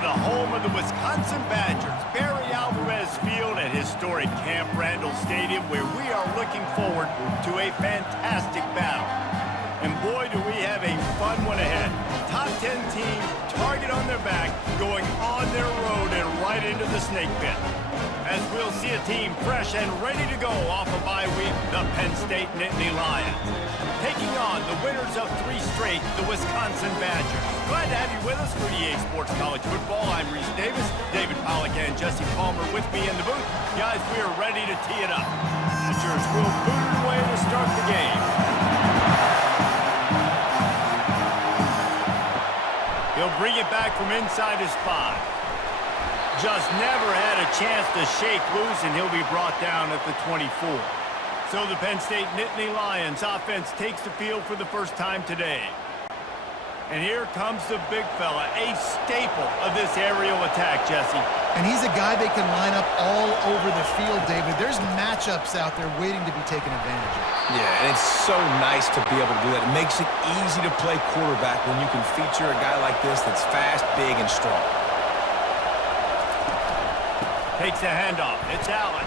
to the home of the Wisconsin Badgers, Barry Alvarez Field at historic Camp Randall Stadium, where we are looking forward to a fantastic battle. And boy, do we have a fun one ahead. Top 10 team, target on their back, going on their road and right into the snake pit. As we'll see a team fresh and ready to go off a bye week, the Penn State Nittany Lions, taking on the winners of 3 straight, the Wisconsin Badgers. Glad to have you with us for EA Sports College Football. I'm Reese Davis, David Pollack and Jesse Palmer with me in the booth. Guys, we are ready to tee it up. Badgers will boot it away to start the game. He'll bring it back from inside his 5. Just never had a chance to shake loose, and he'll be brought down at the 24. So the Penn State Nittany Lions offense takes the field for the first time today. And here comes the big fella, a staple of this aerial attack, Jesse. And he's a guy they can line up all over the field, David. There's matchups out there waiting to be taken advantage of. Yeah, and it's so nice to be able to do that. It makes it easy to play quarterback when you can feature a guy like this that's fast, big, and strong. Takes the handoff. It's Allen.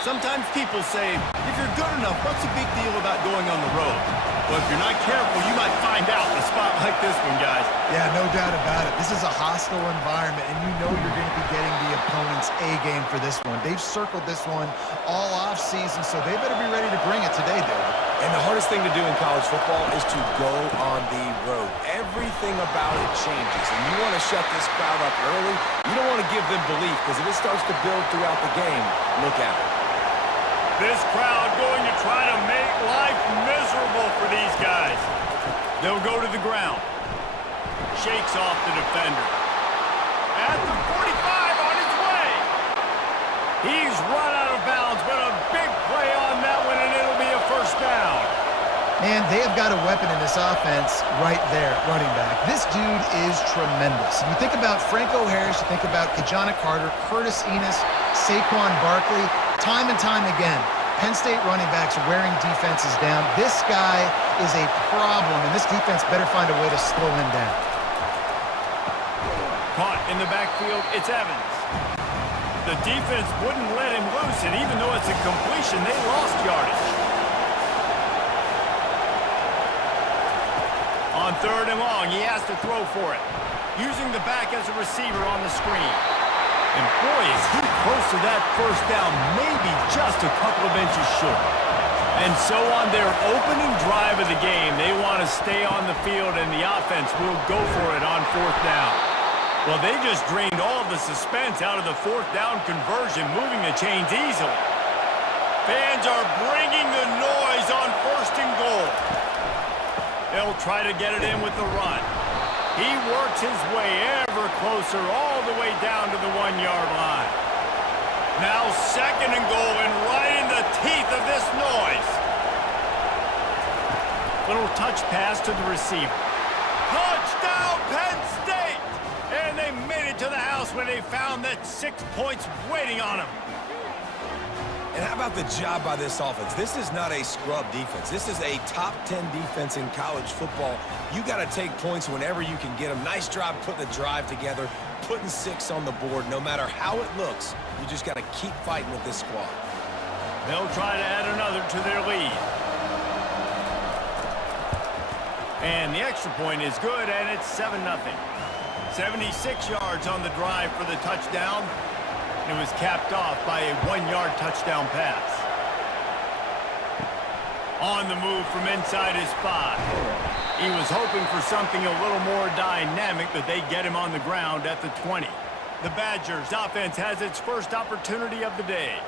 Sometimes people say, if you're good enough, what's the big deal about going on the road? Well, if you're not careful, you might find out in a spot like this one, guys. Yeah, no doubt about it. This is a hostile environment, and you know you're going to be getting the opponent's A-game for this one. They've circled this one all off-season, so they better be ready to bring it today, David. And the hardest thing to do in college football is to go on the road. Everything about it changes, and you want to shut this crowd up early. You don't want to give them belief, because if it starts to build throughout the game, look out. This crowd going to try to make life miserable for these guys. They'll go to the ground. Shakes off the defender. At the 45 on his way. He's run out of bounds, but a big play on that one, and it'll be a first down. Man, they have got a weapon in this offense right there, running back. This dude is tremendous. You think about Franco Harris, you think about Kajana Carter, Curtis Enos, Saquon Barkley. Time and time again, Penn State running backs are wearing defenses down. This guy is a problem, and this defense better find a way to slow him down. Caught in the backfield, it's Evans. The defense wouldn't let him loose, and even though it's a completion, they lost yardage. On 3rd and long, he has to throw for it. Using the back as a receiver on the screen. And boy, is he close to that first down, maybe just a couple of inches short. And so on their opening drive of the game, they want to stay on the field, and the offense will go for it on 4th down. Well, they just drained all the suspense out of the 4th down conversion, moving the chains easily. Fans are bringing the noise on 1st and goal. They'll try to get it in with the run. He works his way ever closer all the way down to the 1-yard line. Now 2nd and goal, and right in the teeth of this noise. Little touch pass to the receiver. Touchdown, Penn State! And they made it to the house when they found that 6 points waiting on them. And how about the job by this offense? This is not a scrub defense. This is a top 10 defense in college football. You got to take points whenever you can get them. Nice job putting the drive together, putting 6 on the board. No matter how it looks, you just got to keep fighting with this squad. They'll try to add another to their lead. And the extra point is good, and it's 7-0. 76 yards on the drive for the touchdown. It was capped off by a 1-yard touchdown pass. On the move from inside his 5. He was hoping for something a little more dynamic, but they get him on the ground at the 20. The Badgers offense has its first opportunity of the day.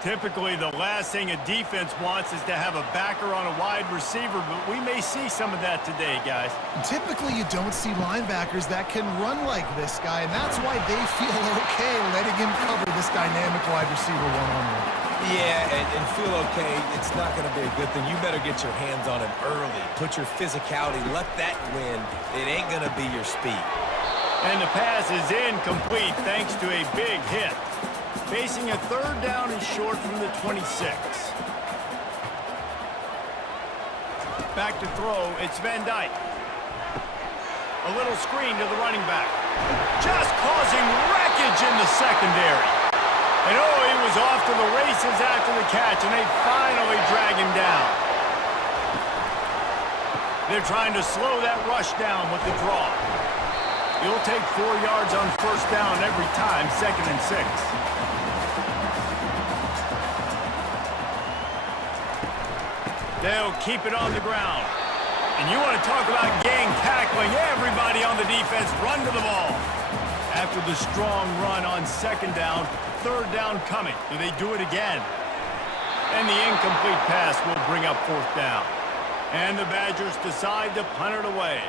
Typically, the last thing a defense wants is to have a backer on a wide receiver, but we may see some of that today, guys. Typically, you don't see linebackers that can run like this guy, and that's why they feel okay letting him cover this dynamic wide receiver one-on-one. Yeah, and feel okay, it's not going to be a good thing. You better get your hands on him early. Put your physicality, let that win. It ain't going to be your speed. And the pass is incomplete thanks to a big hit. Facing a 3rd down and short from the 26. Back to throw, it's Van Dyke. A little screen to the running back. Just causing wreckage in the secondary. And oh, he was off to the races after the catch, and they finally drag him down. They're trying to slow that rush down with the draw. You'll take 4 yards on first down every time, 2nd and 6. They'll keep it on the ground. And you want to talk about gang tackling. Everybody on the defense run to the ball. After the strong run on 2nd down, 3rd down coming. Do they do it again? And the incomplete pass will bring up 4th down. And the Badgers decide to punt it away.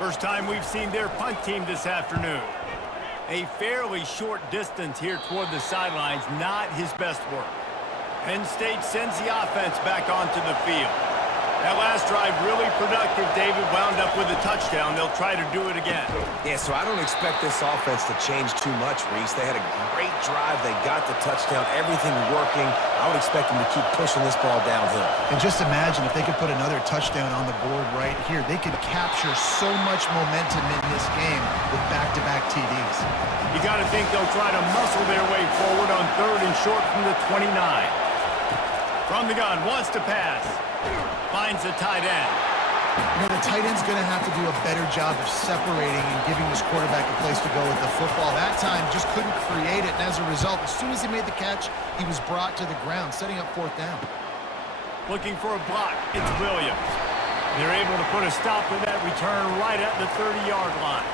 First time we've seen their punt team this afternoon. A fairly short distance here toward the sidelines, not his best work. Penn State sends the offense back onto the field. That last drive really productive. David wound up with a touchdown. They'll try to do it again. Yeah, so I don't expect this offense to change too much, Reese. They had a great drive. They got the touchdown. Everything working. I would expect them to keep pushing this ball downhill. And just imagine if they could put another touchdown on the board right here. They could capture so much momentum in this game with back-to-back TDs. You got to think they'll try to muscle their way forward on 3rd and short from the 29. From the gun, wants to pass. Finds the tight end. You know, the tight end's going to have to do a better job of separating and giving this quarterback a place to go with the football. That time just couldn't create it, and as a result, as soon as he made the catch, he was brought to the ground, setting up 4th down. Looking for a block. It's Williams. They're able to put a stop to that return right at the 30-yard line.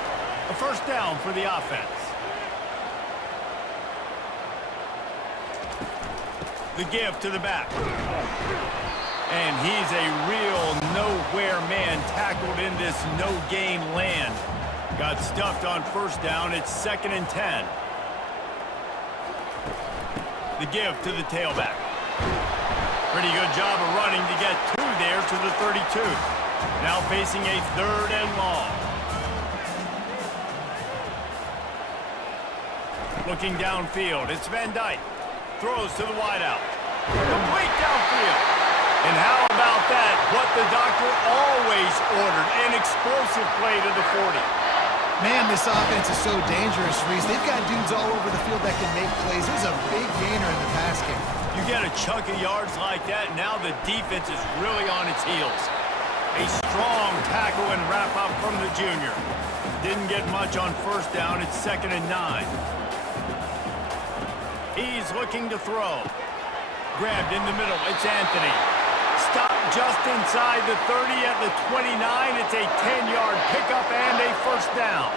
A 1st down for the offense. The give to the back. And he's a real nowhere man tackled in this no-gain land. Got stuffed on 1st down. It's 2nd and 10. The give to the tailback. Pretty good job of running to get 2 there to the 32. Now facing a 3rd and long. Looking downfield. It's Van Dyke. Throws to the wideout. Complete downfield. And how about that? What the doctor always ordered. An explosive play to the 40. Man, this offense is so dangerous, Reese. They've got dudes all over the field that can make plays. It was a big gainer in the pass game. You get a chunk of yards like that, now the defense is really on its heels. A strong tackle and wrap-up from the junior. Didn't get much on 1st down. It's 2nd and 9. He's looking to throw. Grabbed in the middle. It's Anthony. Stopped just inside the 30 at the 29. It's a 10-yard pickup and a 1st down.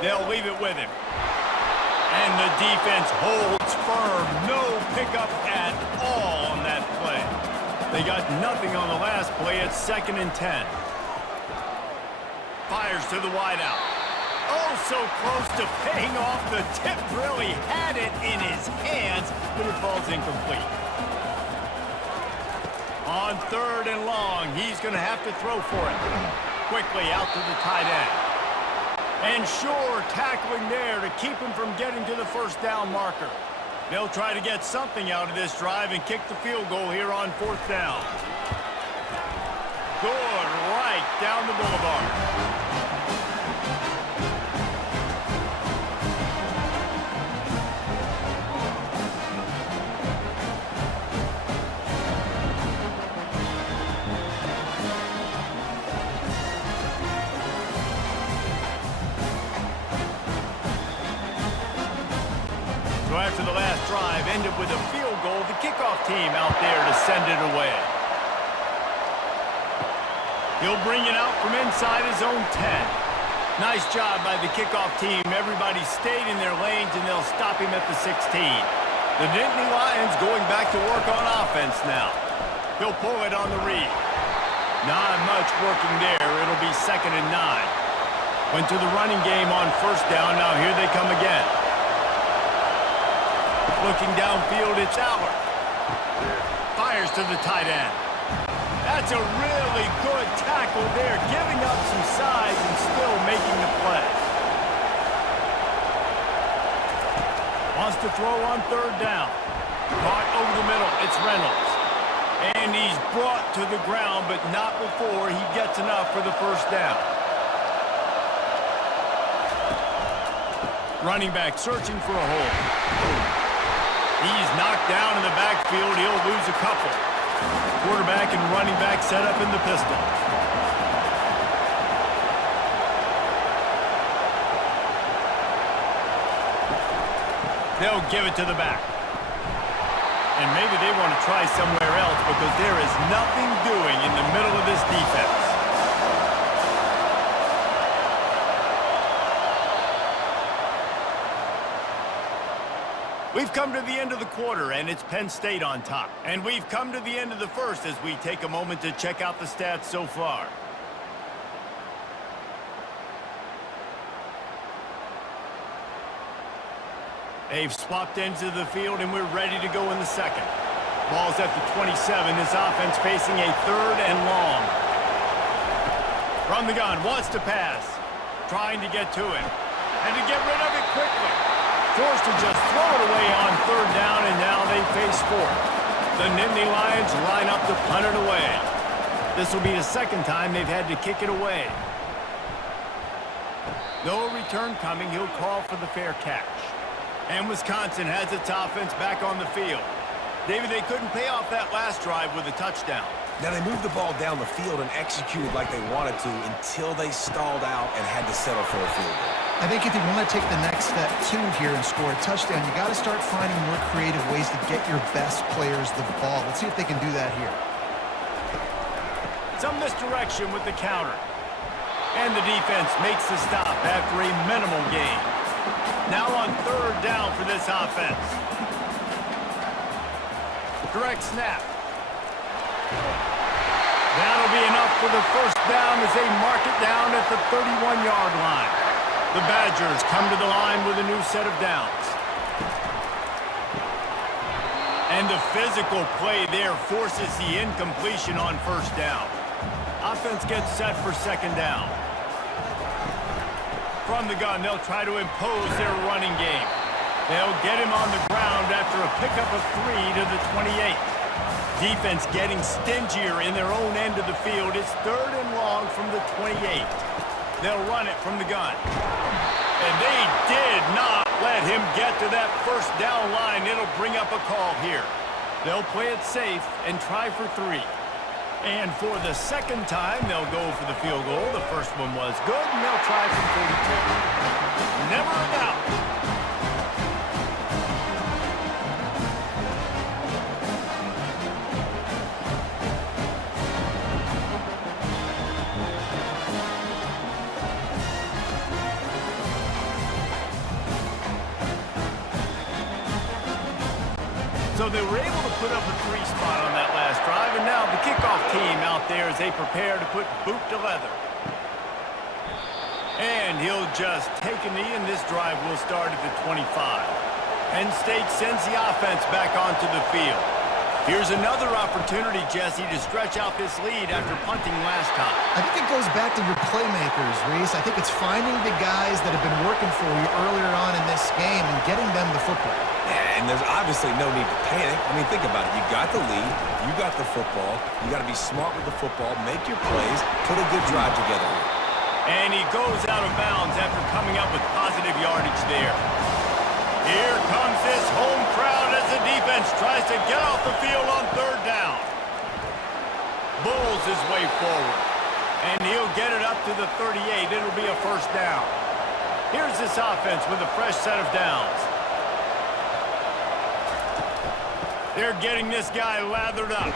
They'll leave it with him. And the defense holds firm. No pickup at all on that play. They got nothing on the last play. It's 2nd and 10. Fires to the wideout. Oh, so close to paying off. The tip really had it in his hands, but it falls incomplete. On 3rd and long, he's going to have to throw for it. Quickly out to the tight end. And sure, tackling there to keep him from getting to the 1st down marker. They'll try to get something out of this drive and kick the field goal here on 4th down. Good, right down the boulevard. So after the last drive ended with a field goal, the kickoff team out there to send it away. He'll bring it out from inside his own 10. Nice job by the kickoff team. Everybody stayed in their lanes, and they'll stop him at the 16. The Nittany Lions going back to work on offense now. He'll pull it on the read. Not much working there. It'll be 2nd and 9. Went to the running game on 1st down. Now here they come again. Looking downfield, it's Allard. Fires to the tight end. That's a really good tackle there, giving up some size and still making the play. Wants to throw on 3rd down. Caught over the middle. It's Reynolds. And he's brought to the ground, but not before he gets enough for the first down. Running back searching for a hole. He's knocked down in the backfield. He'll lose a couple. Quarterback and running back set up in the pistol. They'll give it to the back. And maybe they want to try somewhere else because there is nothing doing in the middle of this defense. We've come to the end of the quarter, and it's Penn State on top. And we've come to the end of the first as we take a moment to check out the stats so far. They've swapped ends of the field, and we're ready to go in the second. Ball's at the 27. This offense facing a 3rd and long. From the gun, wants to pass. Trying to get to it. And to get rid of it quickly. Forced to just throw it away on 3rd down, and now they face 4th. The Nittany Lions line up to punt it away. This will be the second time they've had to kick it away. No return coming. He'll call for the fair catch. And Wisconsin has its offense back on the field. David, they couldn't pay off that last drive with a touchdown. Now, they moved the ball down the field and executed like they wanted to until they stalled out and had to settle for a field goal. I think if you want to take the next step, too, here and score a touchdown, you got to start finding more creative ways to get your best players the ball. Let's see if they can do that here. Some misdirection with the counter. And the defense makes the stop after a minimal gain. Now on 3rd down for this offense. Direct snap. That'll be enough for the first down as they mark it down at the 31-yard line. The Badgers come to the line with a new set of downs. And the physical play there forces the incompletion on 1st down. Offense gets set for 2nd down. From the gun, they'll try to impose their running game. They'll get him on the ground after a pickup of 3 to the 28. Defense getting stingier in their own end of the field. It's 3rd and long from the 28. They'll run it from the gun. And they did not let him get to that 1st down line. It'll bring up a call here. They'll play it safe and try for 3. And for the 2nd time, they'll go for the field goal. The first one was good, and they'll try from 42. Never a doubt. So they were able to put up a 3 spot on that last drive, and now the kickoff team out there as they prepare to put boot to leather. And he'll just take a knee, and this drive will start at the 25. Penn State sends the offense back onto the field. Here's another opportunity, Jesse, to stretch out this lead after punting last time. I think it goes back to your playmakers, Reese. I think it's finding the guys that have been working for you earlier on in this game and getting them the football. Yeah, and there's obviously no need to panic. I mean, think about it. You got the lead. You got the football. You got to be smart with the football. Make your plays. Put a good drive together. And he goes out of bounds after coming up with positive yardage there. Here comes this home crowd as the defense tries to get off the field on 3rd down. Bulls his way forward. And he'll get it up to the 38. It'll be a 1st down. Here's this offense with a fresh set of downs. They're getting this guy lathered up.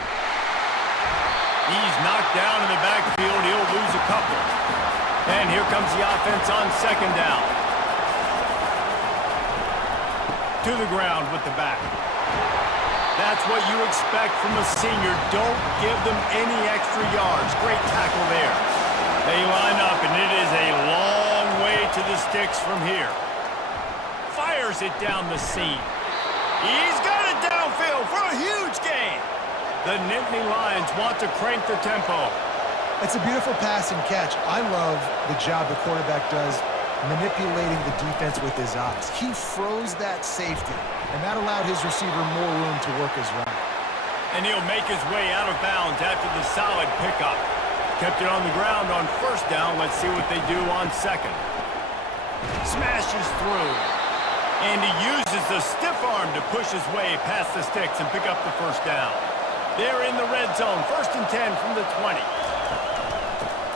He's knocked down in the backfield. He'll lose a couple. And here comes the offense on 2nd down. To the ground with the back. That's what you expect from a senior. Don't give them any extra yards. Great tackle there. They line up, and it is a long way to the sticks from here. Fires it down the seam. He's got it downfield for a huge gain. The Nittany Lions want to crank the tempo. It's a beautiful pass and catch. I love the job the quarterback does manipulating the defense with his eyes. He froze that safety, and that allowed his receiver more room to work his route. And he'll make his way out of bounds after the solid pickup. Kept it on the ground on first down. Let's see what they do on second. Smashes through. And he uses the stiff arm to push his way past the sticks and pick up the first down. They're in the red zone. 1st and 10 from the 20.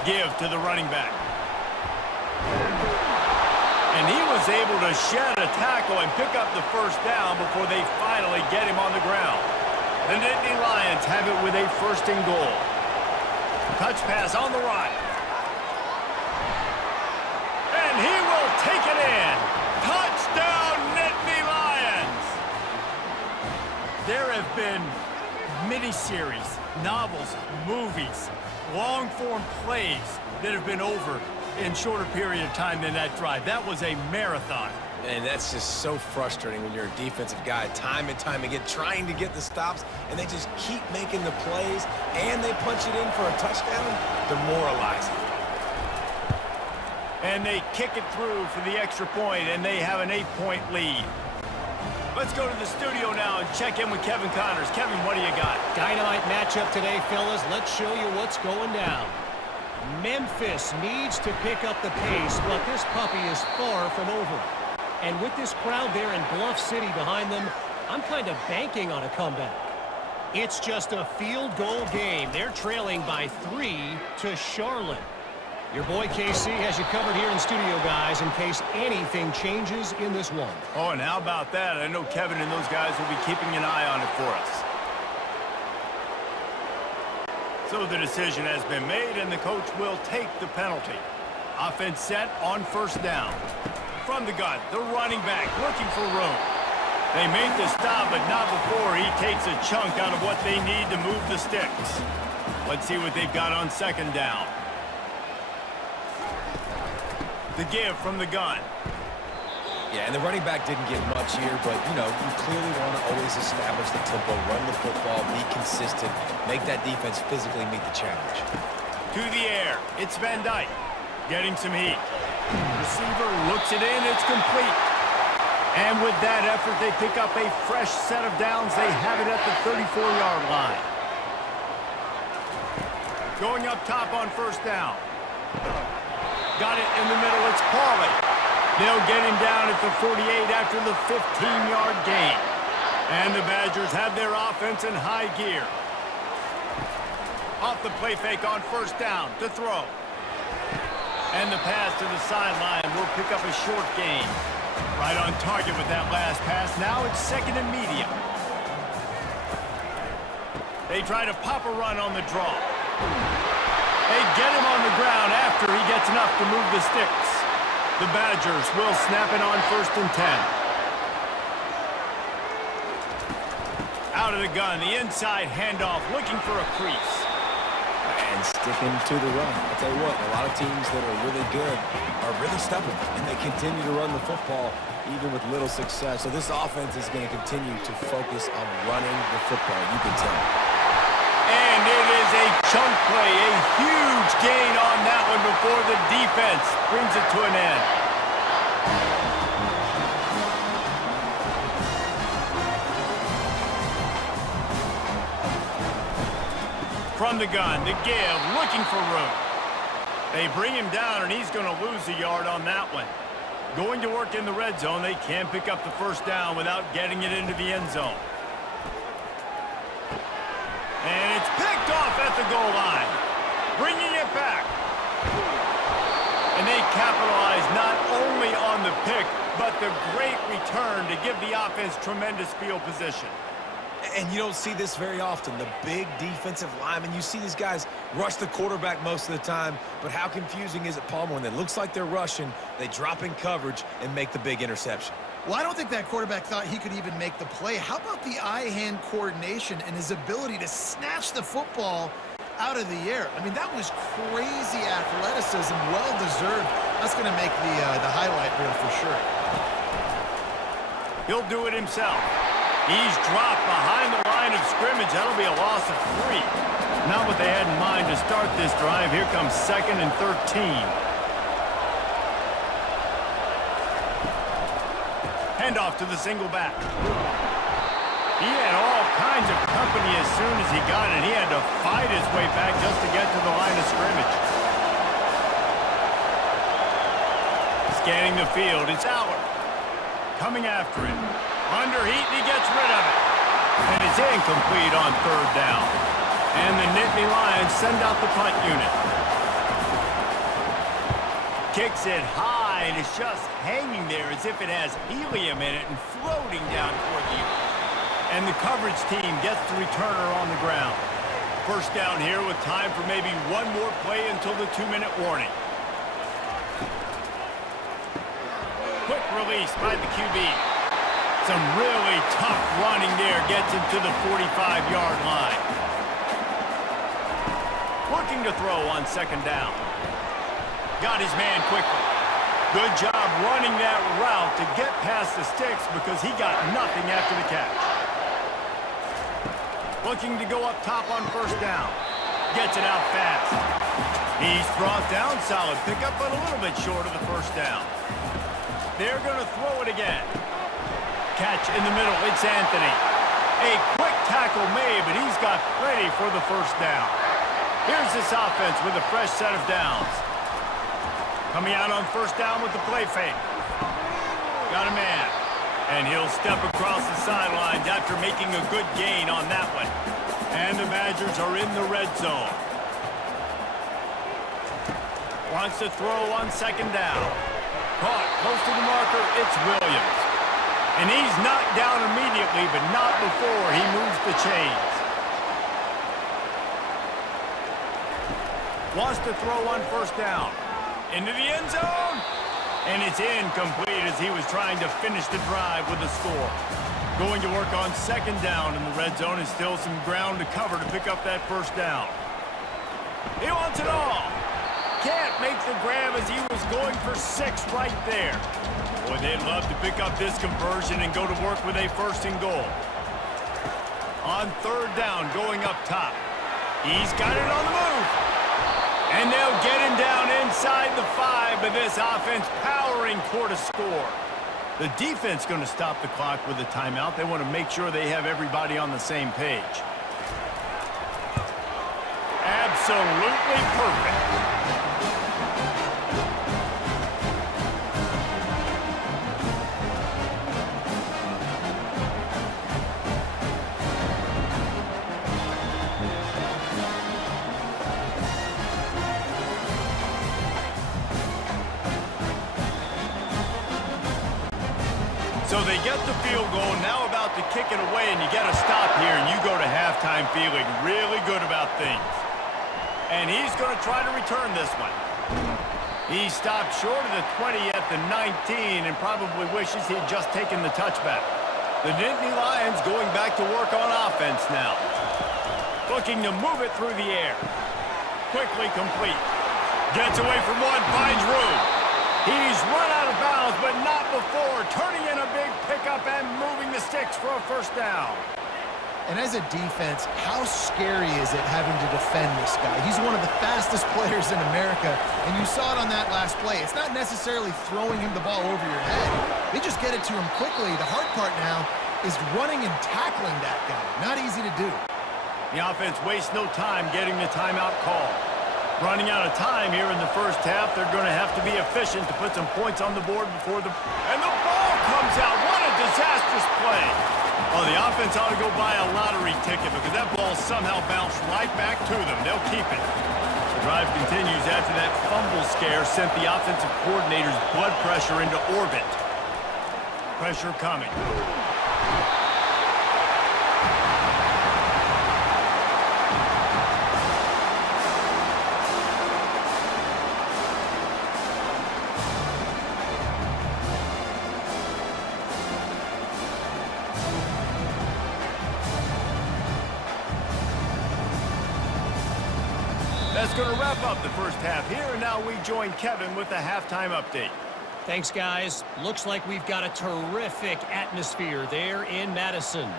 Give to the running back. And he was able to shed a tackle and pick up the first down before they finally get him on the ground. The Nittany Lions have it with a 1st and goal. Touch pass on the right. And he will take it in. Touchdown, Nittany Lions! There have been miniseries, novels, movies, long-form plays that have been over in shorter period of time than that drive. That was a marathon. And that's just so frustrating when you're a defensive guy, time and time again, trying to get the stops, and they just keep making the plays, and they punch it in for a touchdown. Demoralizing. And they kick it through for the extra point, and they have an 8-point lead. Let's go to the studio now and check in with Kevin Connors. Kevin, what do you got? Dynamite matchup today, fellas. Let's show you what's going down. Memphis needs to pick up the pace, but this puppy is far from over. And with this crowd there in Bluff City behind them, I'm kind of banking on a comeback. It's just a field goal game. They're trailing by 3 to Charlotte. Your boy KC has you covered here in studio, guys, in case anything changes in this one. Oh, and how about that? I know Kevin and those guys will be keeping an eye on it for us. So the decision has been made, and the coach will take the penalty. Offense set on 1st down. From the gun, the running back looking for room. They make the stop, but not before he takes a chunk out of what they need to move the sticks. Let's see what they've got on 2nd down. The give from the gun. Yeah, and the running back didn't get much here, but, you know, you clearly want to always establish the tempo, run the football, be consistent, make that defense physically meet the challenge. To the air, it's Van Dyke getting some heat. Receiver looks it in, it's complete. And with that effort, they pick up a fresh set of downs. They have it at the 34-yard line. Going up top on 1st down. Got it in the middle, it's Pauly. They'll get him down at the 48 after the 15-yard gain. And the Badgers have their offense in high gear. Off the play fake on 1st down to throw. And the pass to the sideline will pick up a short gain. Right on target with that last pass. Now it's 2nd and medium. They try to pop a run on the draw. They get him on the ground after he gets enough to move the sticks. The Badgers will snap it on 1st and 10. Out of the gun, the inside handoff, looking for a crease. And sticking to the run. I'll tell you what, a lot of teams that are really good are really stubborn, and they continue to run the football even with little success. So this offense is going to continue to focus on running the football, you can tell. And it is a chunk play, a huge gain on that one before the defense brings it to an end. From the gun, the give, looking for room. They bring him down, and he's going to lose a yard on that one. Going to work in the red zone, they can pick up the 1st down without getting it into the end zone. And it's picked off at the goal line. Bringing it back. And they capitalize not only on the pick, but the great return to give the offense tremendous field position. And you don't see this very often. The big defensive linemen, you see these guys rush the quarterback most of the time, but how confusing is it, Palmer, when it looks like they're rushing, they drop in coverage and make the big interception? Well, I don't think that quarterback thought he could even make the play. How about the eye-hand coordination and his ability to snatch the football out of the air? I mean, that was crazy athleticism, well-deserved. That's going to make the highlight reel for sure. He'll do it himself. He's dropped behind the line of scrimmage. That'll be a loss of 3. Not what they had in mind to start this drive. Here comes 2nd and 13. Handoff to the single back. He had all kinds of company as soon as he got it. He had to fight his way back just to get to the line of scrimmage. Scanning the field, it's Aller. Coming after him. Under heat, and he gets rid of it. And it's incomplete on third down. And the Nittany Lions send out the punt unit. Kicks it high, and it's just hanging there as if it has helium in it and floating down toward the earth. And the coverage team gets the returner on the ground. First down here with time for maybe one more play until the 2-minute warning. Quick release by the QB. Some really tough running there gets him to the 45-yard line. Looking to throw on second down. Got his man quickly. Good job running that route to get past the sticks because he got nothing after the catch. Looking to go up top on first down. Gets it out fast. He's brought down. Solid pickup, but a little bit short of the first down. They're going to throw it again. Catch in the middle. It's Anthony. A quick tackle made, but he's got plenty for the first down. Here's this offense with a fresh set of downs. Coming out on first down with the play fake. Got a man. And he'll step across the sidelines after making a good gain on that one. And the Badgers are in the red zone. Wants to throw on second down. Caught close to the marker. It's Williams. And he's knocked down immediately, but not before he moves the chains. Wants to throw on first down. Into the end zone. And it's incomplete as he was trying to finish the drive with a score. Going to work on second down in the red zone and still some ground to cover to pick up that first down. He wants it all. Can't make the grab as he was going for 6 right there. Boy, they'd love to pick up this conversion and go to work with a first and goal. On third down, going up top. He's got it on the move. And they'll get him down inside the 5, but this offense powering toward a score. The defense going to stop the clock with a timeout. They want to make sure they have everybody on the same page. Absolutely perfect. So they get the field goal, now about to kick it away, and you get a stop here, and you go to halftime feeling really good about things. And he's going to try to return this one. He stopped short of the 20 at the 19 and probably wishes he'd just taken the touchback. The Nittany Lions going back to work on offense now. Looking to move it through the air. Quickly complete. Gets away from one, finds room. He's run out of bounds, but not before. Turning in a big pickup and moving the sticks for a first down. And as a defense, how scary is it having to defend this guy? He's one of the fastest players in America, and you saw it on that last play. It's not necessarily throwing him the ball over your head. They just get it to him quickly. The hard part now is running and tackling that guy. Not easy to do. The offense wastes no time getting the timeout call. Running out of time here in the first half. They're going to have to be efficient to put some points on the board before the... And the ball comes out. What a disastrous play. Oh, the offense ought to go buy a lottery ticket because that ball somehow bounced right back to them. They'll keep it. The drive continues after that fumble scare sent the offensive coordinator's blood pressure into orbit. Pressure coming. That's going to wrap up the first half here, and now we join Kevin with the halftime update. Thanks, guys. Looks like we've got a terrific atmosphere there in Madison.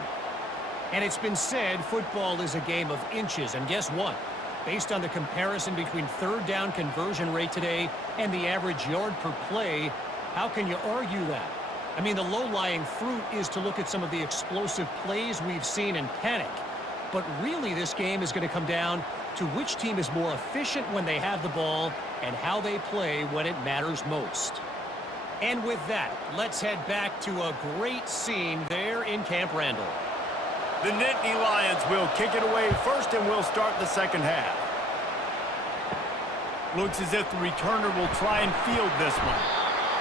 And it's been said football is a game of inches, and guess what? Based on the comparison between third down conversion rate today and the average yard per play, how can you argue that? I mean, the low-lying fruit is to look at some of the explosive plays we've seen and panic. But really, this game is going to come down to which team is more efficient when they have the ball and how they play when it matters most. And with that, let's head back to a great scene there in Camp Randall. The Nittany Lions will kick it away first, and we'll start the second half. Looks as if the returner will try and field this one.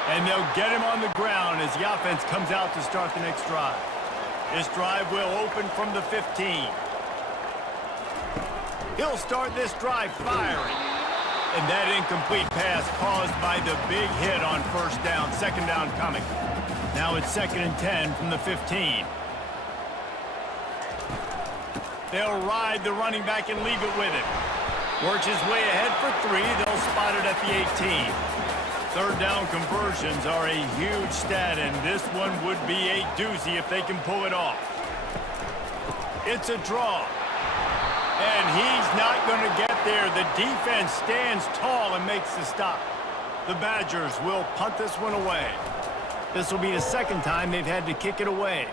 And they'll get him on the ground as the offense comes out to start the next drive. This drive will open from the 15. He'll start this drive firing. And that incomplete pass caused by the big hit on first down, second down coming. Now it's 2nd and 10 from the 15. They'll ride the running back and leave it with him. Works his way ahead for 3. They'll spot it at the 18. Third down conversions are a huge stat, and this one would be a doozy if they can pull it off. It's a draw. And he's not going to get there. The defense stands tall and makes the stop. The Badgers will punt this one away. This will be the second time they've had to kick it away.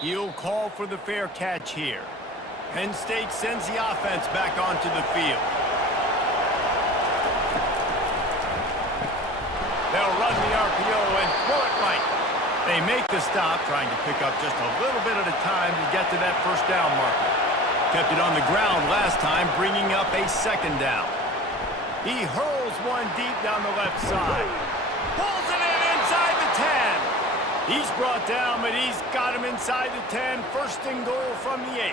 He'll call for the fair catch here. Penn State sends the offense back onto the field. They'll run the RPO and throw it right. They make the stop, trying to pick up just a little bit at a time to get to that first down marker. Kept it on the ground last time, bringing up a second down. He hurls one deep down the left side. Pulls it in inside the 10. He's brought down, but he's got him inside the 10. First and goal from the 8.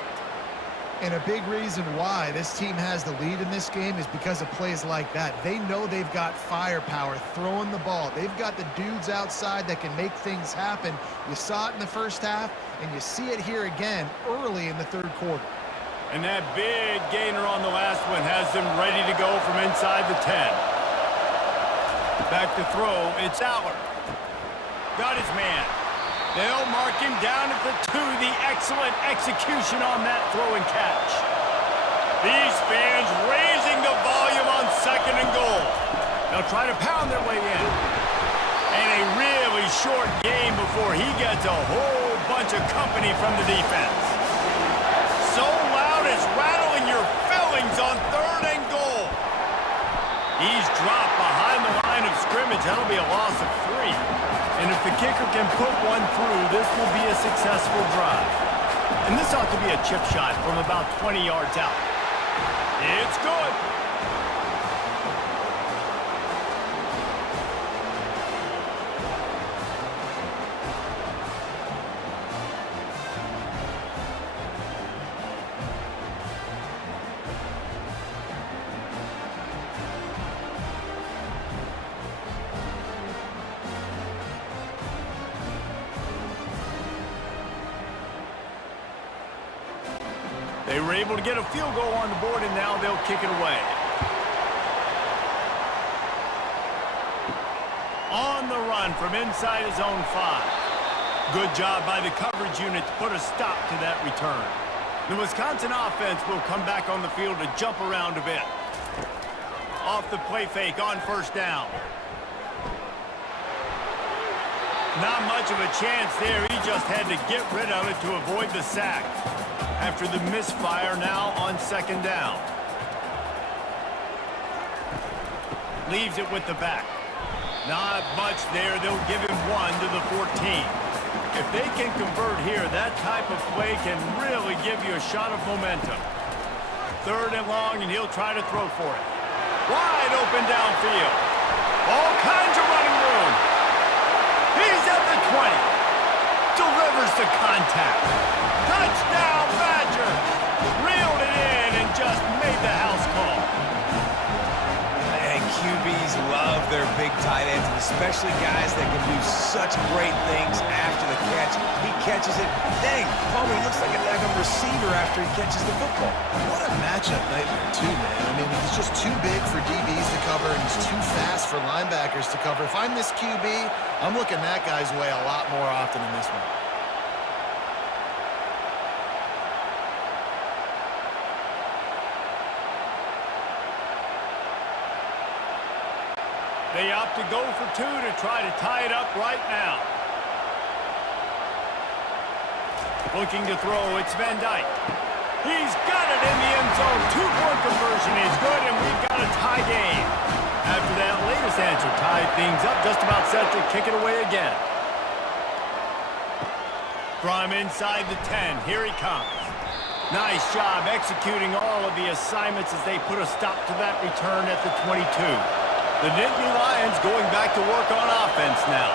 And a big reason why this team has the lead in this game is because of plays like that. They know they've got firepower throwing the ball. They've got the dudes outside that can make things happen. You saw it in the first half, and you see it here again early in the third quarter. And that big gainer on the last one has them ready to go from inside the 10. Back to throw, it's Aller. Got his man. They'll mark him down at the 2. The excellent execution on that throw and catch. These fans raising the volume on 2nd and goal. They'll try to pound their way in. And a really short game before he gets a whole bunch of company from the defense. So loud it's rattling your fillings on 3rd and goal. He's dropped behind the line of scrimmage. That'll be a loss of 3. And if the kicker can put one through, this will be a successful drive. And this ought to be a chip shot from about 20 yards out. It's good. They were able to get a field goal on the board, and now they'll kick it away. On the run from inside his own 5. Good job by the coverage unit to put a stop to that return. The Wisconsin offense will come back on the field to jump around a bit. Off the play fake on first down. Not much of a chance there. He just had to get rid of it to avoid the sack. After the misfire, now on 2nd down. Leaves it with the back. Not much there. They'll give him 1 to the 14. If they can convert here, that type of play can really give you a shot of momentum. 3rd and long, and he'll try to throw for it. Wide open downfield. All kinds of running room. He's at the 20. Delivers the contact. Touchdown, Badger! Reeled it in and just made the house call. And QBs love their big tight ends, and especially guys that can do such great things after the catch. He catches it. Dang, Palmer, he looks like a daggone receiver after he catches the football. What a matchup nightmare, too, man. I mean, he's just too big for DBs to cover, and he's too fast for linebackers to cover. If I'm this QB, I'm looking that guy's way a lot more often than this one. They opt to go for two to try to tie it up right now. Looking to throw, it's Van Dyke. He's got it in the end zone. Two-point conversion is good, and we've got a tie game. After that latest answer tied things up, just about set to kick it away again. From inside the 10, here he comes. Nice job executing all of the assignments as they put a stop to that return at the 22. The Nittany Lions going back to work on offense now.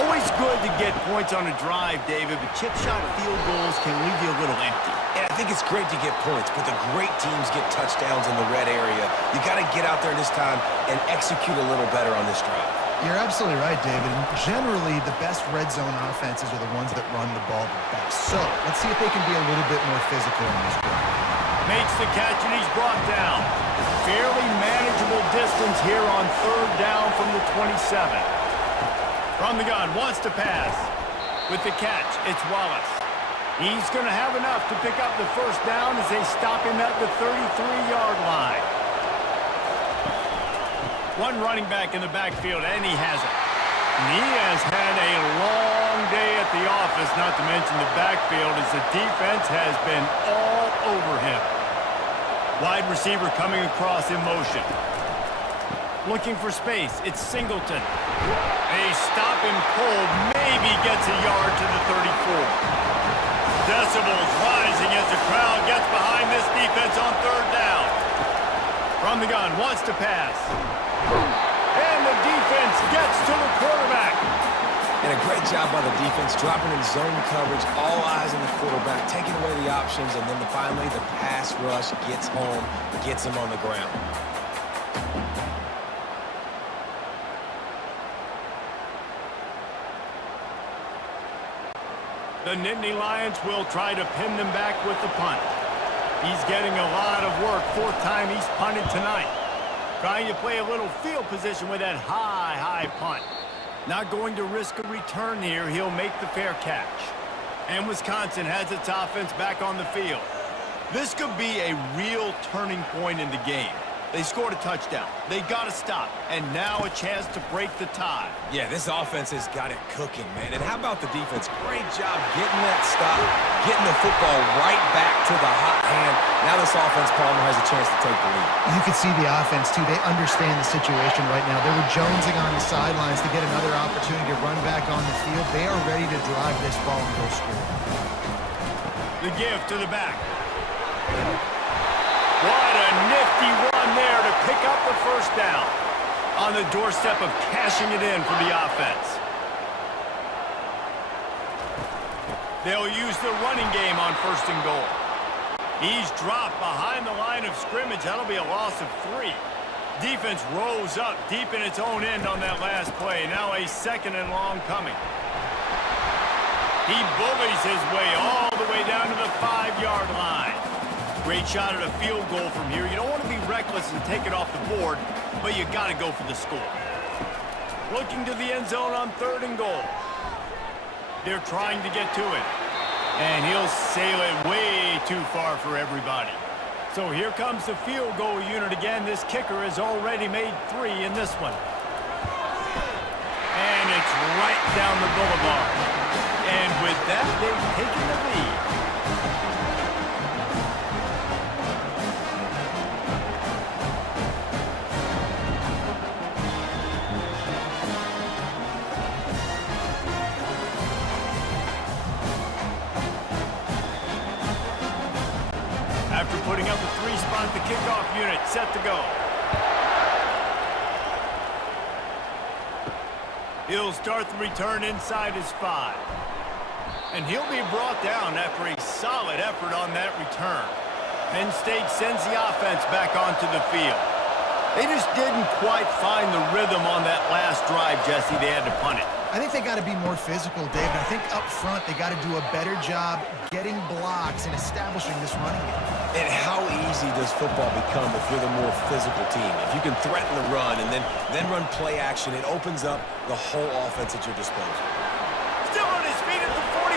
Always good to get points on a drive, David, but chip shot field goals can leave you a little empty. And I think it's great to get points, but the great teams get touchdowns in the red area. You got to get out there this time and execute a little better on this drive. You're absolutely right, David. Generally, the best red zone offenses are the ones that run the ball the best. So, let's see if they can be a little bit more physical in this drive. Makes the catch, and he's brought down. Fairly manageable distance here on third down from the 27. From the gun, wants to pass. With the catch, it's Wallace. He's going to have enough to pick up the first down as they stop him at the 33-yard line. One running back in the backfield, and he has it. And he has had a long day at the office, not to mention the backfield, as the defense has been all over him. Wide receiver coming across in motion. Looking for space, it's Singleton. They stop him cold, maybe gets a yard to the 34. Decibels rising as the crowd gets behind this defense on third down. From the gun, wants to pass. And the defense gets to the quarterback. And a great job by the defense, dropping in zone coverage, all eyes on the quarterback, taking away the options, and then finally the pass rush gets home, gets him on the ground. The Nittany Lions will try to pin them back with the punt. He's getting a lot of work. Fourth time he's punted tonight. Trying to play a little field position with that high punt. Not going to risk a return here. He'll make the fair catch. And Wisconsin has its offense back on the field. This could be a real turning point in the game. They scored a touchdown. They got to stop. And now a chance to break the tie. Yeah, this offense has got it cooking, man. And how about the defense? Great job getting that stop, getting the football right back to the hot hand. Now this offense, Palmer, has a chance to take the lead. You can see the offense, too. They understand the situation right now. They were jonesing on the sidelines to get another opportunity to run back on the field. They are ready to drive this ball and go score. The give to the back. What a nifty run there to pick up the first down. On the doorstep of cashing it in for the offense. They'll use the running game on first and goal. He's dropped behind the line of scrimmage. That'll be a loss of 3. Defense rose up deep in its own end on that last play. Now a second and long coming. He bullies his way all the way down to the 5-yard line. Great shot at a field goal from here. You don't want to be reckless and take it off the board, but you got to go for the score. Looking to the end zone on third and goal. They're trying to get to it. And he'll sail it way too far for everybody. So here comes the field goal unit again. This kicker has already made 3 in this one. And it's right down the boulevard. And with that, they've taken the lead. After putting up a 3 spot, the kickoff unit set to go. He'll start the return inside his 5. And he'll be brought down after a solid effort on that return. Penn State sends the offense back onto the field. They just didn't quite find the rhythm on that last drive, Jesse. They had to punt it. I think they got to be more physical, David. I think up front they got to do a better job getting blocks and establishing this running game. And how easy does football become if you're the more physical team? If you can threaten the run and then run play action, it opens up the whole offense at your disposal. Still on his feet at the 45.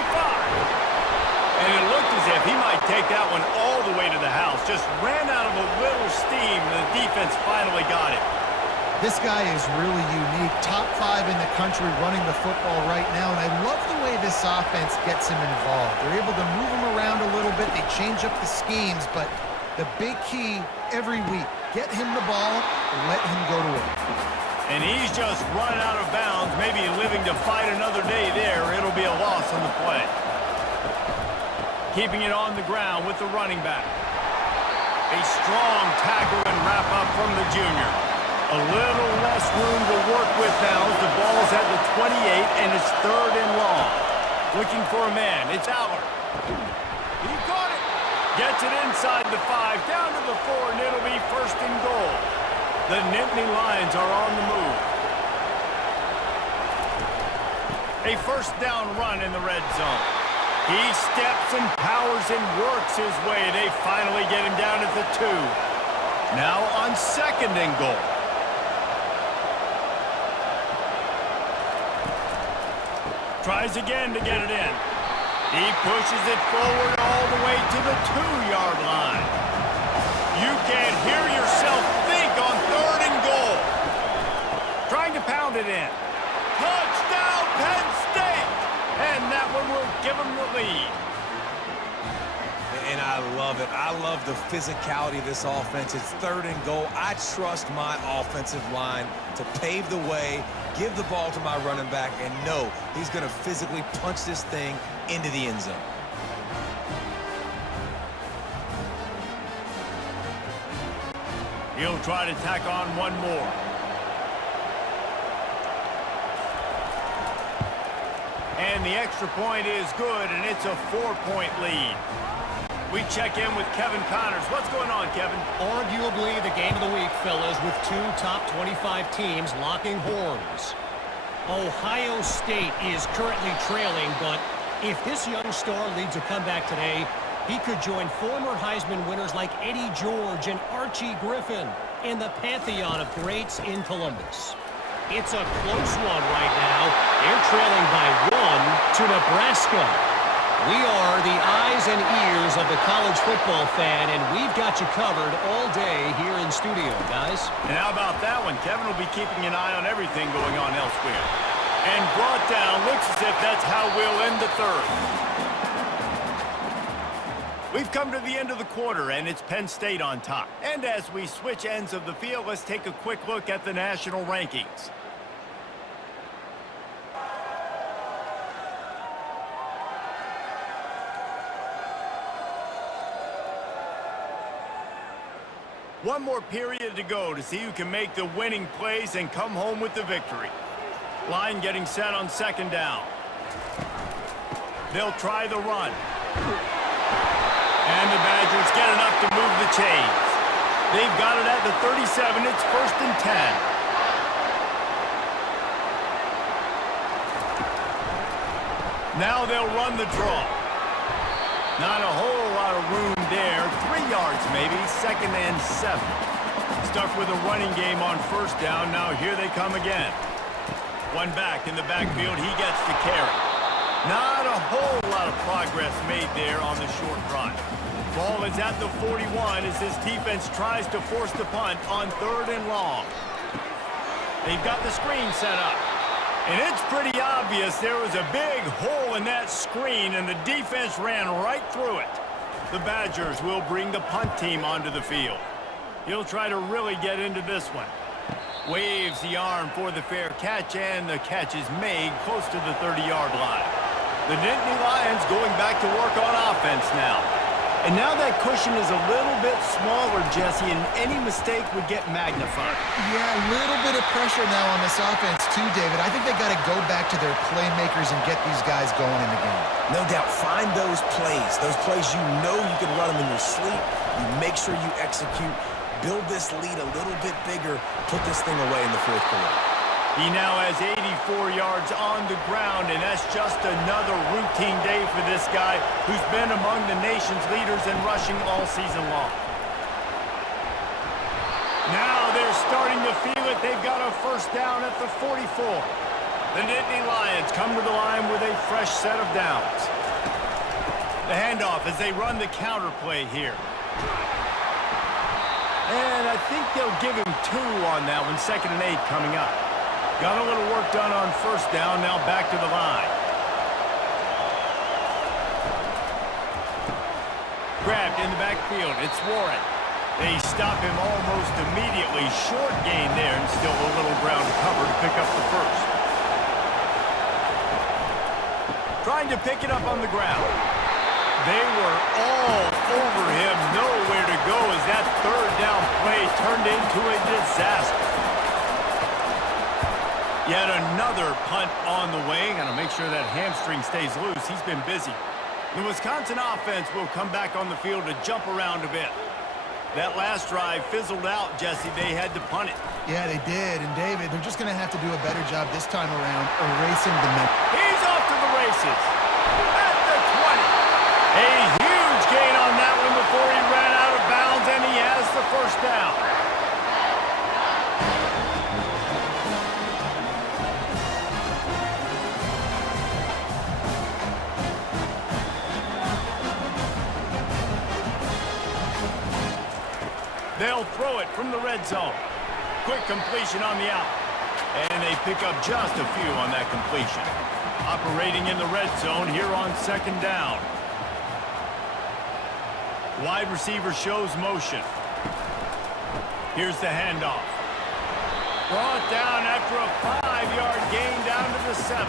And it looked as if he might take that one all the way to the house. Just ran out of a little steam, and the defense finally got it. This guy is really unique. Top 5 in the country running the football right now, and I love the way this offense gets him involved. They're able to move him around a little bit. They change up the schemes, but the big key every week, get him the ball, let him go to work. And he's just run out of bounds, maybe living to fight another day there. It'll be a loss on the play. Keeping it on the ground with the running back. A strong tackle and wrap up from the junior. A little less room to work with now as the ball's at the 28 and it's 3rd and long. Looking for a man. It's Aller. He got it. Gets it inside the 5, down to the 4, and it'll be 1st and goal. The Nittany Lions are on the move. A 1st down run in the red zone. He steps and powers and works his way. They finally get him down at the 2. Now on 2nd and goal. Tries again to get it in. He pushes it forward all the way to the 2-yard line. You can hear yourself think on 3rd and goal. Trying to pound it in. Touchdown, Penn State! And that one will give them the lead. And I love it. I love the physicality of this offense. It's 3rd and goal. I trust my offensive line to pave the way, give the ball to my running back, and know he's going to physically punch this thing into the end zone. He'll try to tack on one more. And the extra point is good, and it's a 4-point lead. We check in with Kevin Connors. What's going on, Kevin? Arguably the game of the week, fellas, with 2 top 25 teams locking horns. Ohio State is currently trailing, but if this young star leads a comeback today, he could join former Heisman winners like Eddie George and Archie Griffin in the pantheon of greats in Columbus. It's a close one right now. They're trailing by 1 to Nebraska. We are the eyes and ears of the college football fan, and we've got you covered all day here in studio, guys. And how about that one? Kevin will be keeping an eye on everything going on elsewhere. And brought down. Looks as if that's how we'll end the 3rd. We've come to the end of the quarter, and it's Penn State on top. And as we switch ends of the field, let's take a quick look at the national rankings. One more period to go to see who can make the winning plays and come home with the victory. Line getting set on 2nd down. They'll try the run. And the Badgers get enough to move the chains. They've got it at the 37. It's 1st and 10. Now they'll run the draw. Not a whole lot of room there. 3 yards maybe. 2nd and 7. Stuck with a running game on 1st down. Now here they come again. One back in the backfield. He gets the carry. Not a whole lot of progress made there on the short run. Ball is at the 41 as this defense tries to force the punt on 3rd and long. They've got the screen set up. And it's pretty obvious there was a big hole in that screen, and the defense ran right through it. The Badgers will bring the punt team onto the field. He'll try to really get into this one. Waves the arm for the fair catch, and the catch is made close to the 30-yard line. The Nittany Lions going back to work on offense now. And now that cushion is a little bit smaller, Jesse, and any mistake would get magnified. Yeah, a little bit of pressure now on this offense too, David. I think they got to go back to their playmakers and get these guys going in the game. No doubt. Find those plays you know you can run them in your sleep. You make sure you execute. Build this lead a little bit bigger. Put this thing away in the 4th quarter. He now has 84 yards on the ground, and that's just another routine day for this guy who's been among the nation's leaders in rushing all season long. Now they're starting to feel it. They've got a 1st down at the 44. The Nittany Lions come to the line with a fresh set of downs. The handoff as they run the counter play here. And I think they'll give him 2 on that one, 2nd and 8 coming up. Got a little work done on 1st down, now back to the line. Grabbed in the backfield, it's Warren. They stop him almost immediately. Short gain there, and still a little ground to cover to pick up the 1st. Trying to pick it up on the ground. They were all over him, nowhere to go as that 3rd down play turned into a disaster. Yet another punt on the way. Got to make sure that hamstring stays loose. He's been busy. The Wisconsin offense will come back on the field to jump around a bit. That last drive fizzled out, Jesse. They had to punt it. Yeah, they did. And, David, they're just going to have to do a better job this time around erasing the mental. He's off to the races. At the 20. A huge gain on that one before he ran out of bounds, and he has the 1st down. They'll throw it from the red zone. Quick completion on the out. And they pick up just a few on that completion. Operating in the red zone here on 2nd down. Wide receiver shows motion. Here's the handoff. Brought down after a 5-yard gain down to the 7.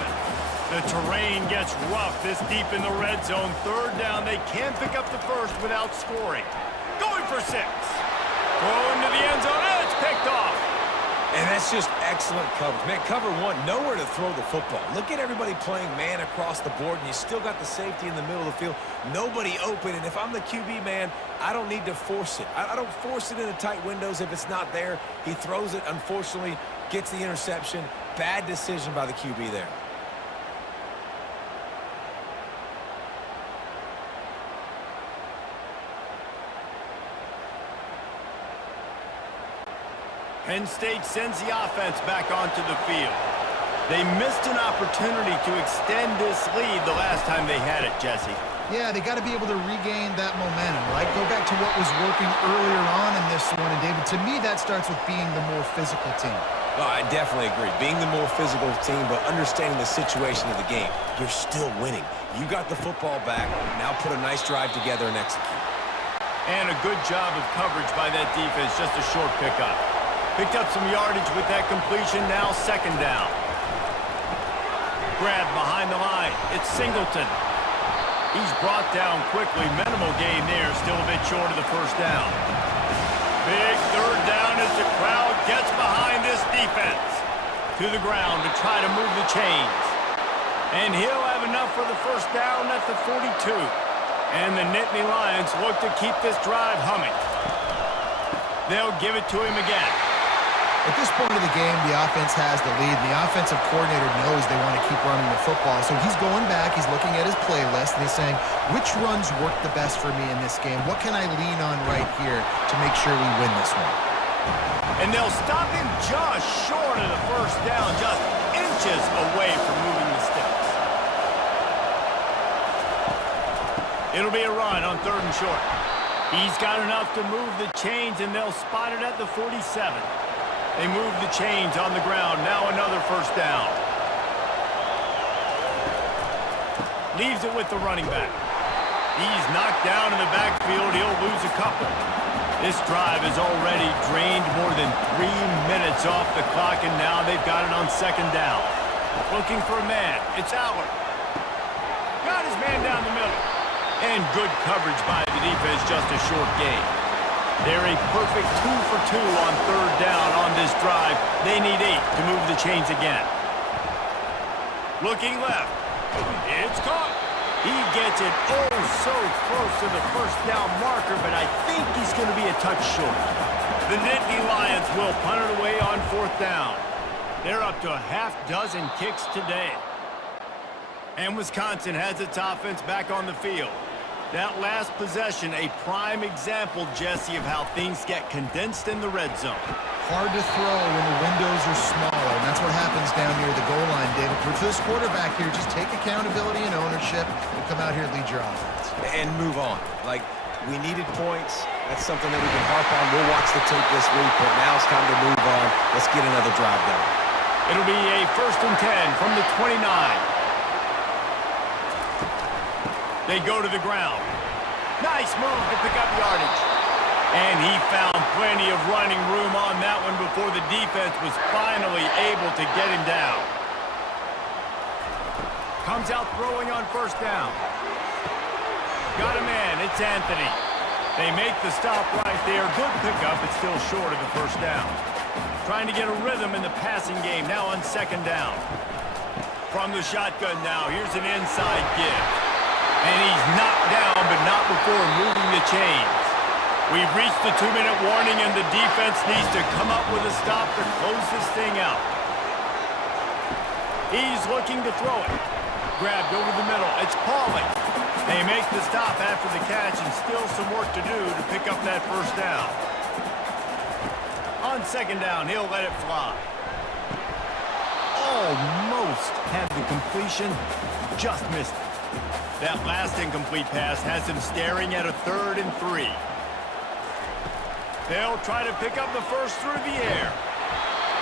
The terrain gets rough this deep in the red zone. 3rd down. They can't pick up the 1st without scoring. Going for 6. Throw into the end zone, and it's picked off. And that's just excellent coverage. Man, cover 1, nowhere to throw the football. Look at everybody playing man across the board, and you still got the safety in the middle of the field. Nobody open, and if I'm the QB, man, I don't need to force it. I don't force it into tight windows if it's not there. He throws it, unfortunately, gets the interception. Bad decision by the QB there. Penn State sends the offense back onto the field. They missed an opportunity to extend this lead the last time they had it, Jesse. Yeah, they got to be able to regain that momentum, right? Go back to what was working earlier on in this one. And, David, to me, that starts with being the more physical team. Oh, I definitely agree. Being the more physical team, but understanding the situation of the game. You're still winning. You got the football back. Now put a nice drive together and execute. And a good job of coverage by that defense, just a short pickup. Picked up some yardage with that completion, now 2nd down. Grab behind the line, it's Singleton. He's brought down quickly, minimal gain there, still a bit short of the 1st down. Big 3rd down as the crowd gets behind this defense. To the ground to try to move the chains. And he'll have enough for the 1st down at the 42. And the Nittany Lions look to keep this drive humming. They'll give it to him again. At this point of the game, the offense has the lead. The offensive coordinator knows they want to keep running the football. So he's going back, he's looking at his playlist, and he's saying, which runs work the best for me in this game? What can I lean on right here to make sure we win this one? And they'll stop him just short of the 1st down, just inches away from moving the sticks. It'll be a run on 3rd and short. He's got enough to move the chains, and they'll spot it at the 47. They move the chains on the ground. Now another 1st down. Leaves it with the running back. He's knocked down in the backfield. He'll lose a couple. This drive has already drained more than 3 minutes off the clock, and now they've got it on 2nd down. Looking for a man. It's Allen. Got his man down the middle. And good coverage by the defense, just a short gain. They're a perfect 2 for 2 on 3rd down on this drive. They need 8 to move the chains again. Looking left. It's caught. He gets it oh so close to the 1st down marker, but I think he's going to be a touch short. The Nittany Lions will punt it away on 4th down. They're up to a half-dozen kicks today. And Wisconsin has its offense back on the field. That last possession, a prime example, Jesse, of how things get condensed in the red zone. Hard to throw when the windows are smaller, and that's what happens down near the goal line, David. For this quarterback here, just take accountability and ownership and come out here and lead your offense. And move on. Like, we needed points. That's something that we can harp on. We'll watch the tape this week, but now it's time to move on. Let's get another drive going. It'll be a 1st and 10 from the 29. They go to the ground. Nice move to pick up yardage. And he found plenty of running room on that one before the defense was finally able to get him down. Comes out throwing on 1st down. Got a man. It's Anthony. They make the stop right there. Good pickup, but still short of the 1st down. Trying to get a rhythm in the passing game. Now on 2nd down. From the shotgun now. Here's an inside give. And he's knocked down, but not before moving the chains. We've reached the 2-minute warning, and the defense needs to come up with a stop to close this thing out. He's looking to throw it. Grabbed over the middle. It's Pauling. They make the stop after the catch, and still some work to do to pick up that 1st down. On 2nd down, he'll let it fly. Almost had the completion, just missed it. That last incomplete pass has him staring at a 3rd and 3. They'll try to pick up the 1st through the air.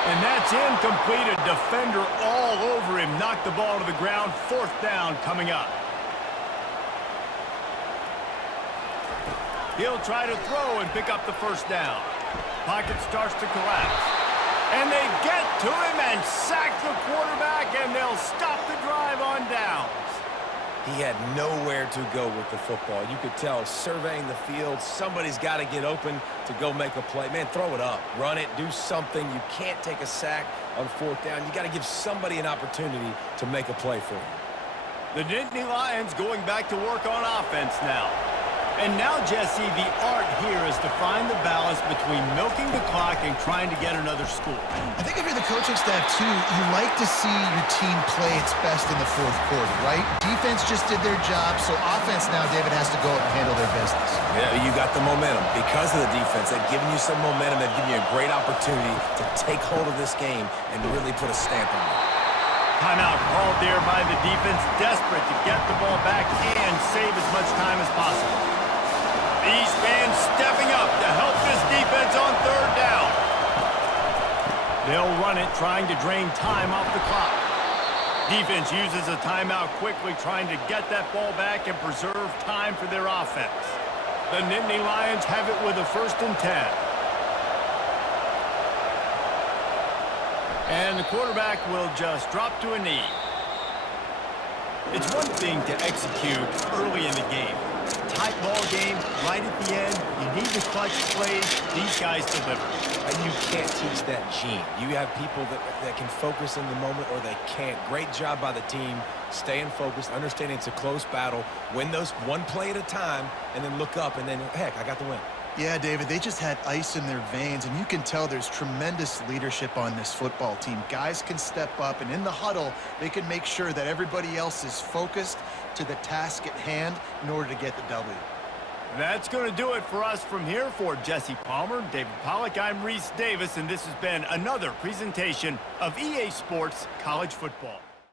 And that's incomplete. A defender all over him. Knocked the ball to the ground. 4th down coming up. He'll try to throw and pick up the 1st down. Pocket starts to collapse. And they get to him and sack the quarterback, and they'll stop the drive on downs. He had nowhere to go with the football. You could tell, surveying the field, somebody's got to get open to go make a play. Man, throw it up. Run it. Do something. You can't take a sack on 4th down. You got to give somebody an opportunity to make a play for you. The Nittany Lions going back to work on offense now. And now, Jesse, the art here is to find the balance between milking the clock and trying to get another score. I think if you're the coaching staff, too, you like to see your team play its best in the 4th quarter, right? Defense just did their job, so offense now, David, has to go up and handle their business. Yeah, you got the momentum. Because of the defense, they've given you some momentum. They've given you a great opportunity to take hold of this game and really put a stamp on it. Timeout called there by the defense, desperate to get the ball back and save as much time as possible. These fans stepping up to help this defense on 3rd down. They'll run it, trying to drain time off the clock. Defense uses a timeout quickly, trying to get that ball back and preserve time for their offense. The Nittany Lions have it with a 1st and 10. And the quarterback will just drop to a knee. It's one thing to execute early in the game. Tight ball game, right at the end. You need the clutch plays. These guys deliver. And you can't teach that gene. You have people that can focus in the moment or they can't. Great job by the team, staying focused, understanding it's a close battle, win those one play at a time, and then look up, and then, heck, I got the win. Yeah, David, they just had ice in their veins, and you can tell there's tremendous leadership on this football team. Guys can step up, and in the huddle, they can make sure that everybody else is focused to the task at hand in order to get the W. That's going to do it for us from here. For Jesse Palmer, David Pollack, I'm Reese Davis, and this has been another presentation of EA Sports College Football.